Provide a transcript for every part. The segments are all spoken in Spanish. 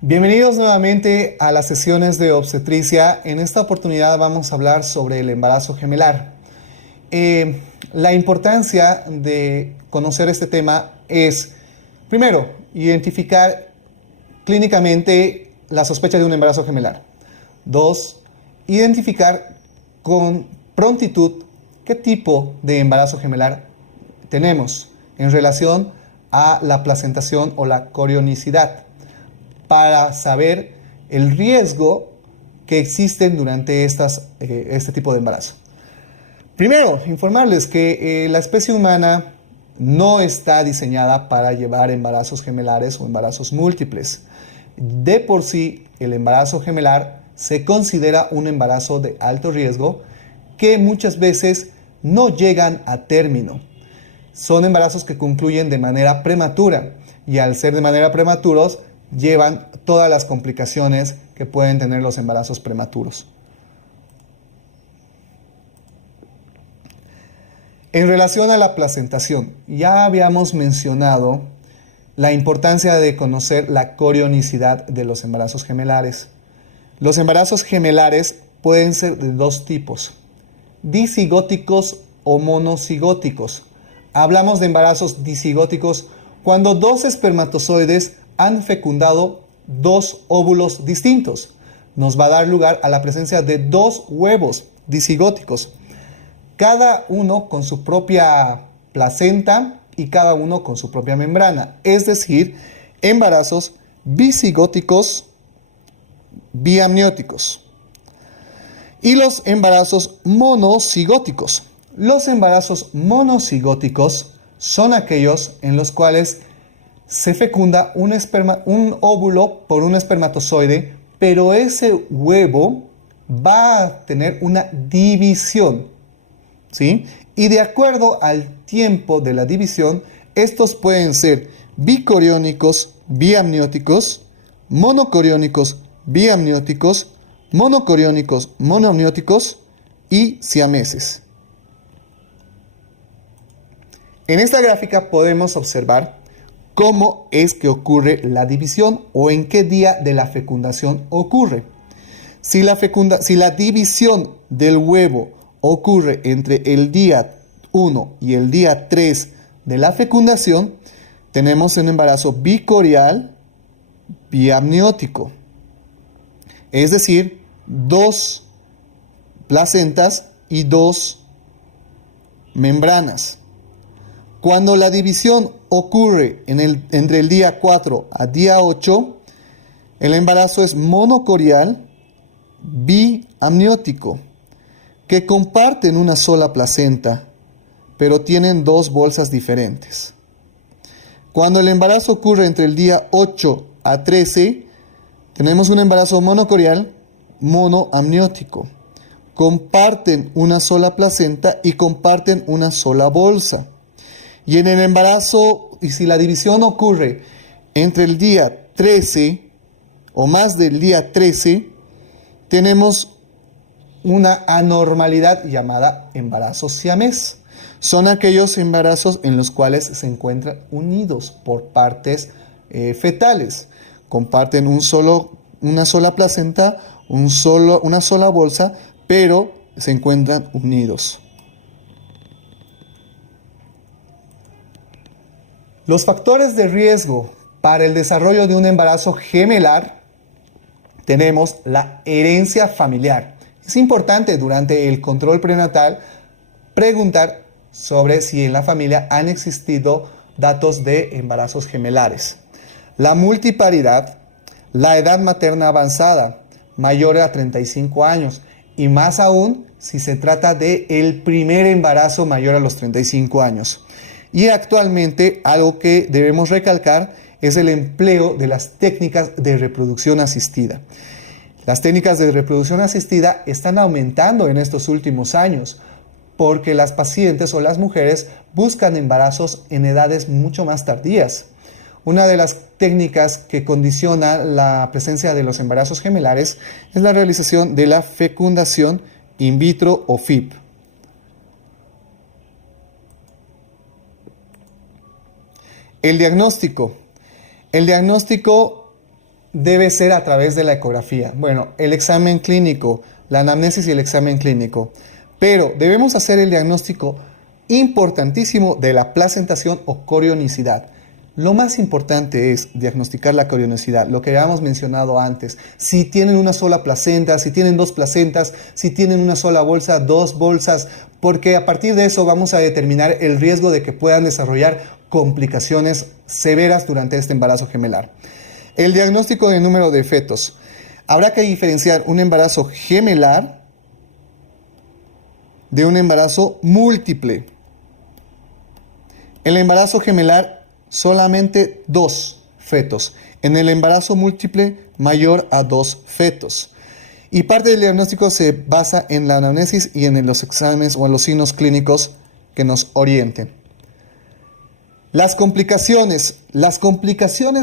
Bienvenidos nuevamente a las sesiones de obstetricia. En esta oportunidad vamos a hablar sobre el embarazo gemelar. La importancia de conocer este tema es, primero, identificar clínicamente la sospecha de un embarazo gemelar. Dos, identificar con prontitud qué tipo de embarazo gemelar tenemos en relación a la placentación o la corionicidad, para saber el riesgo que existen durante este tipo de embarazo. Primero, informarles que la especie humana no está diseñada para llevar embarazos gemelares o embarazos múltiples. De por sí, el embarazo gemelar se considera un embarazo de alto riesgo que muchas veces no llegan a término. Son embarazos que concluyen de manera prematura y al ser de manera prematuros llevan todas las complicaciones que pueden tener los embarazos prematuros. En relación a la placentación, ya habíamos mencionado la importancia de conocer la corionicidad de los embarazos gemelares. Los embarazos gemelares pueden ser de dos tipos: disigóticos o monocigóticos. Hablamos de embarazos disigóticos cuando dos espermatozoides han fecundado dos óvulos distintos. Nos va a dar lugar a la presencia de dos huevos disigóticos, cada uno con su propia placenta y cada uno con su propia membrana, es decir, embarazos bisigóticos biamnióticos. Y los embarazos monocigóticos. Los embarazos monocigóticos son aquellos en los cuales se fecunda un óvulo por un espermatozoide, pero ese huevo va a tener una división, ¿sí? Y de acuerdo al tiempo de la división, estos pueden ser bicoriónicos biamnióticos, monocoriónicos biamnióticos, monocoriónicos monoamnióticos y siameses. En esta gráfica podemos observar cómo es que ocurre la división o en qué día de la fecundación ocurre. Si la división del huevo ocurre entre el día 1 y el día 3 de la fecundación, tenemos un embarazo bicorial biamniótico. Es decir, dos placentas y dos membranas. Cuando la división ocurre entre el día 4 a día 8, el embarazo es monocorial biamniótico, que comparten una sola placenta, pero tienen dos bolsas diferentes. Cuando el embarazo ocurre entre el día 8 a 13, tenemos un embarazo monocorial monoamniótico. Comparten una sola placenta y comparten una sola bolsa. Y en el embarazo, y si la división ocurre entre el día 13 o más del día 13, tenemos una anormalidad llamada embarazo siamés. Son aquellos embarazos en los cuales se encuentran unidos por partes fetales. Comparten una sola placenta, una sola bolsa, pero se encuentran unidos. Los factores de riesgo para el desarrollo de un embarazo gemelar, tenemos la herencia familiar. Es importante durante el control prenatal preguntar sobre si en la familia han existido datos de embarazos gemelares. La multiparidad, la edad materna avanzada, mayor a 35 años, y más aún si se trata del primer embarazo mayor a los 35 años. Y actualmente algo que debemos recalcar es el empleo de las técnicas de reproducción asistida. Las técnicas de reproducción asistida están aumentando en estos últimos años porque las pacientes o las mujeres buscan embarazos en edades mucho más tardías. Una de las técnicas que condiciona la presencia de los embarazos gemelares es la realización de la fecundación in vitro o FIV. El diagnóstico. El diagnóstico debe ser a través de la ecografía. Bueno, el examen clínico, la anamnesis y el examen clínico. Pero debemos hacer el diagnóstico importantísimo de la placentación o corionicidad. Lo más importante es diagnosticar la corionicidad, lo que habíamos mencionado antes. Si tienen una sola placenta, si tienen dos placentas, si tienen una sola bolsa, dos bolsas, porque a partir de eso vamos a determinar el riesgo de que puedan desarrollar complicaciones severas durante este embarazo gemelar. El diagnóstico de número de fetos. Habrá que diferenciar un embarazo gemelar de un embarazo múltiple. El embarazo gemelar, solamente 2 fetos. En el embarazo múltiple, mayor a 2 fetos. Y parte del diagnóstico se basa en la anamnesis y en los exámenes o en los signos clínicos que nos orienten. Las complicaciones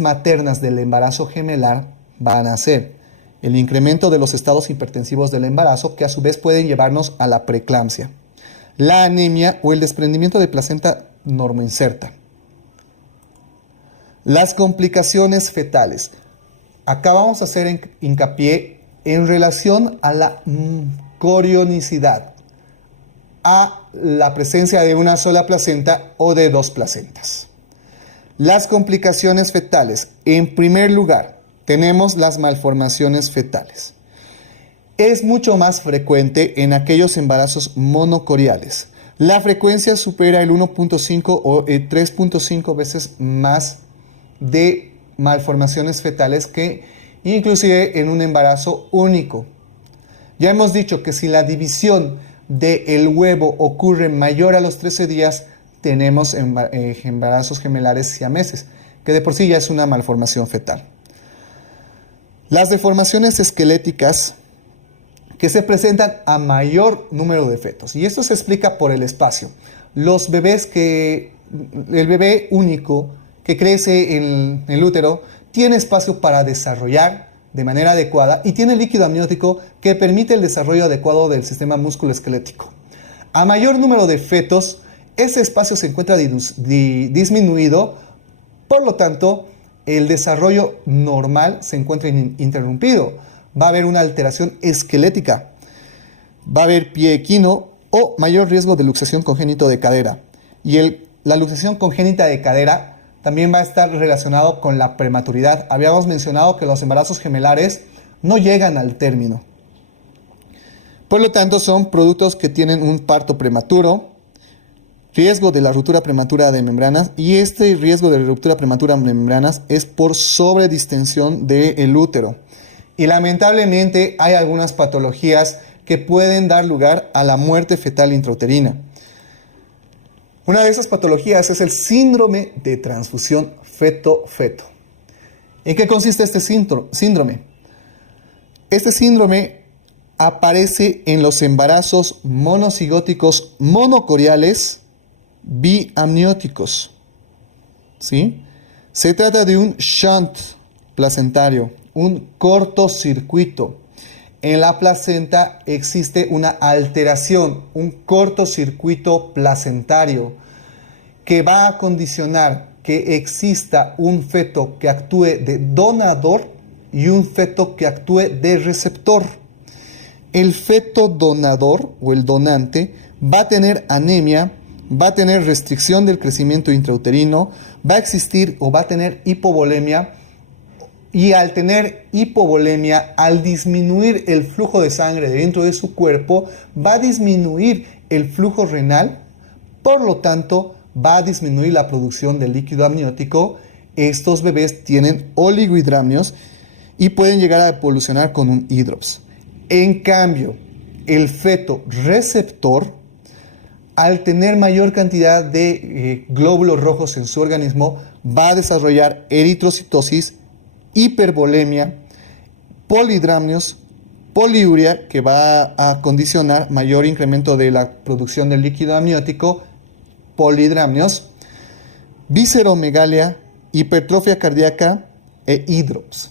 maternas del embarazo gemelar van a ser el incremento de los estados hipertensivos del embarazo, que a su vez pueden llevarnos a la preeclampsia, la anemia o el desprendimiento de placenta normoinserta. Las complicaciones fetales. Acá vamos a hacer hincapié en relación a la corionicidad, a la presencia de una sola placenta o de 2 placentas. Las complicaciones fetales. En primer lugar, tenemos las malformaciones fetales. Es mucho más frecuente en aquellos embarazos monocoriales. La frecuencia supera el 1.5 o el 3.5 veces más de malformaciones fetales que inclusive en un embarazo único. Ya hemos dicho que si la división del huevo ocurre mayor a los 13 días, tenemos embarazos gemelares siameses, que de por sí ya es una malformación fetal. Las deformaciones esqueléticas que se presentan a mayor número de fetos, y esto se explica por el espacio. El bebé único que crece en el útero tiene espacio para desarrollar de manera adecuada y tiene líquido amniótico que permite el desarrollo adecuado del sistema musculoesquelético. A mayor número de fetos, ese espacio se encuentra disminuido, por lo tanto, el desarrollo normal se encuentra interrumpido. Va a haber una alteración esquelética, va a haber pie equino o mayor riesgo de luxación congénito de cadera. Y la luxación congénita de cadera también va a estar relacionado con la prematuridad. Habíamos mencionado que los embarazos gemelares no llegan al término. Por lo tanto, son productos que tienen un parto prematuro, riesgo de la ruptura prematura de membranas, y este riesgo de ruptura prematura de membranas es por sobredistensión del útero. Y lamentablemente hay algunas patologías que pueden dar lugar a la muerte fetal intrauterina. Una de esas patologías es el síndrome de transfusión feto-feto. ¿En qué consiste este síndrome? Este síndrome aparece en los embarazos monocigóticos monocoriales biamnióticos. ¿Sí? Se trata de un shunt placentario, un cortocircuito. En la placenta existe una alteración, un cortocircuito placentario que va a condicionar que exista un feto que actúe de donador y un feto que actúe de receptor. El feto donador o el donante va a tener anemia, va a tener restricción del crecimiento intrauterino, va a existir o va a tener hipovolemia. Y al tener hipovolemia, al disminuir el flujo de sangre dentro de su cuerpo, va a disminuir el flujo renal, por lo tanto, va a disminuir la producción de líquido amniótico. Estos bebés tienen oligohidramnios y pueden llegar a evolucionar con un hidrops. En cambio, el feto receptor, al tener mayor cantidad de glóbulos rojos en su organismo, va a desarrollar eritrocitosis, hipervolemia, polihidramnios, poliuria, que va a condicionar mayor incremento de la producción del líquido amniótico, polihidramnios, visceromegalia, hipertrofia cardíaca e hidrops.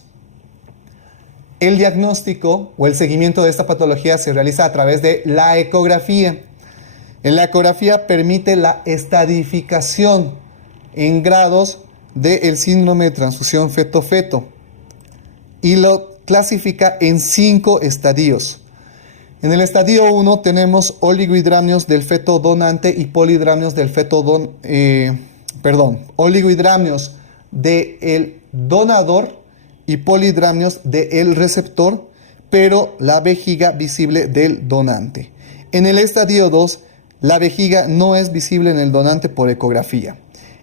El diagnóstico o el seguimiento de esta patología se realiza a través de la ecografía. En la ecografía permite la estadificación en grados del síndrome de transfusión feto-feto. y lo clasifica en 5 estadios. En el estadio 1 tenemos oligohidramnios del feto donante y polihidramnios del feto oligohidramnios del donador y polihidramnios del receptor, pero la vejiga visible del donante. En el estadio 2, la vejiga no es visible en el donante por ecografía.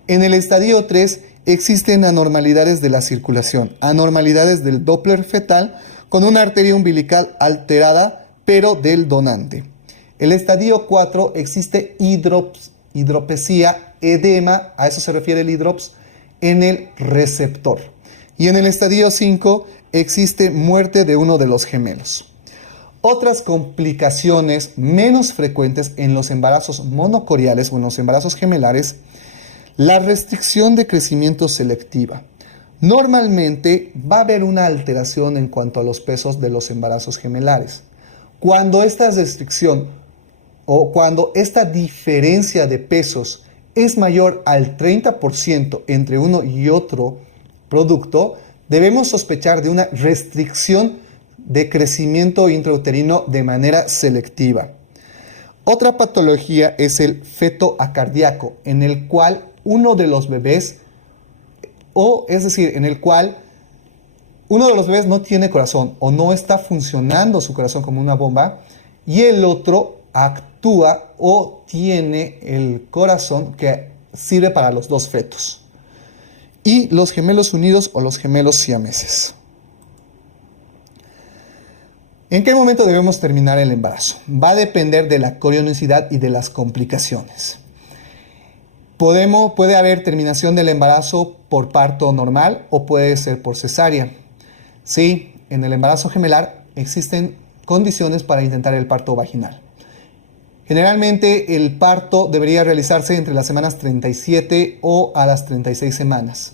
En el estadio 3 existen anormalidades de la circulación, anormalidades del Doppler fetal con una arteria umbilical alterada, pero del donante. El estadio 4 existe hidropesía, edema, a eso se refiere el hidrops, en el receptor. Y en el estadio 5 existe muerte de uno de los gemelos. Otras complicaciones menos frecuentes en los embarazos monocoriales o en los embarazos gemelares, la restricción de crecimiento selectiva. Normalmente va a haber una alteración en cuanto a los pesos de los embarazos gemelares. Cuando esta restricción o cuando esta diferencia de pesos es mayor al 30% entre uno y otro producto, debemos sospechar de una restricción de crecimiento intrauterino de manera selectiva. Otra patología es el feto acardíaco, en el cual uno de los bebés, en el cual uno de los bebés no tiene corazón o no está funcionando su corazón como una bomba y el otro actúa o tiene el corazón que sirve para los dos fetos. Y los gemelos unidos o los gemelos siameses. ¿En qué momento debemos terminar el embarazo? Va a depender de la corionicidad y de las complicaciones. Puede haber terminación del embarazo por parto normal o puede ser por cesárea. Sí, en el embarazo gemelar existen condiciones para intentar el parto vaginal. Generalmente el parto debería realizarse entre las semanas 37 o a las 36 semanas.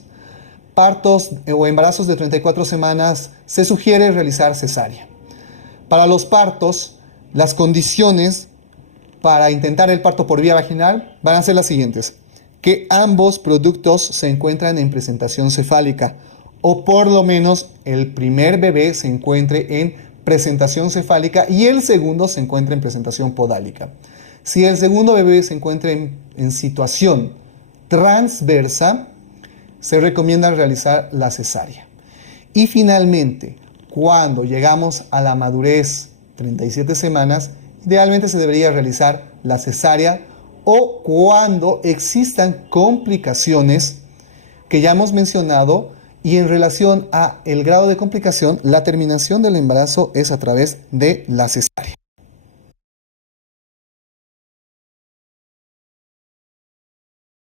Partos o embarazos de 34 semanas se sugiere realizar cesárea. Para los partos, las condiciones para intentar el parto por vía vaginal van a ser las siguientes: que ambos productos se encuentran en presentación cefálica o por lo menos el primer bebé se encuentre en presentación cefálica y el segundo se encuentra en presentación podálica. Si el segundo bebé se encuentra en situación transversa, se recomienda realizar la cesárea. Y finalmente, cuando llegamos a la madurez, 37 semanas, idealmente se debería realizar la cesárea o cuando existan complicaciones que ya hemos mencionado. Y en relación a el grado de complicación, la terminación del embarazo es a través de la cesárea.